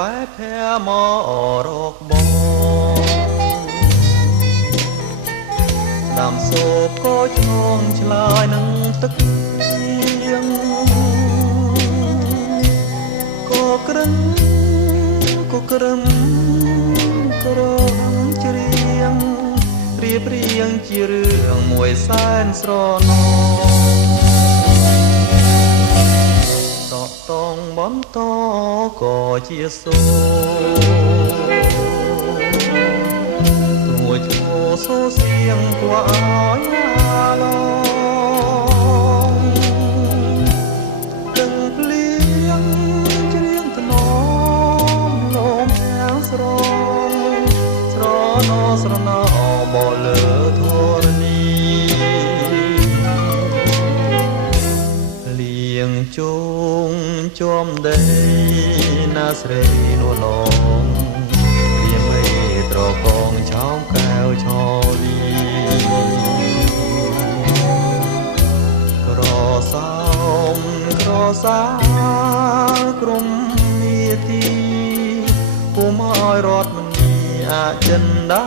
បែបភែមករកបងស្ដាំសូបក៏ឆ្លងឆ្លើយនឹងទឹកទៀងក៏ក្រឹងក៏ក្រឹមក្រំច្រៀងរៀបរៀងជារឿងមួយសែនស្រណោតងបន្តក៏ជាសូទួចឈោសូសៀងគួរឲ្យអាឡងទាំងភ្លៀងច្រៀងថ្នមលំទាំងស្រងស្រណោស្រណោបលើធរណីលៀងជូជាប់ដីណាស្រីនួនងរៀងមេត្រកងឆោមកែវឆោលីក្រសោមក្រសាក្រុមនីតិពុំឲ្យរត់មនីអចិន្តា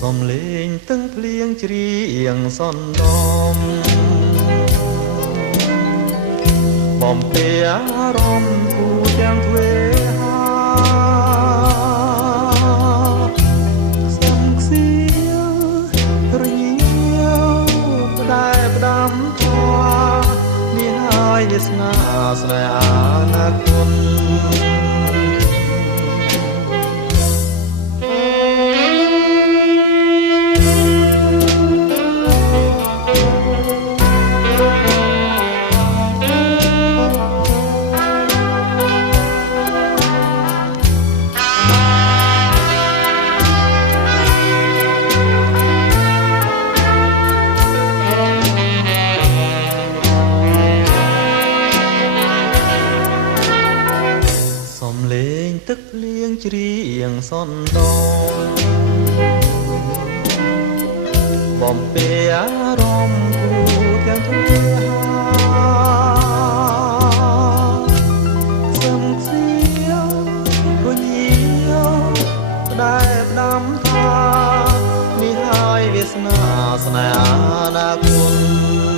សំលេងទាំងភ្លៀងច្រៀងសន្តំបំពេអារម្មណ៍គូទាំងទ្វេហាខ្សឹមខ្សៀវរញៀវផ្ដែផ្ដាំធွာនេះហើយវាសនាស្នេហ៍អនាគតទឹកភ្លៀងច្រៀងសន្តំបំពេអារម្មណ៍គូទាំងទ្វេហាខ្សឹមខ្សៀវរញៀវផ្ដែផ្ដាំថានេះហើយវាសនាស្នេហ៍អនាគត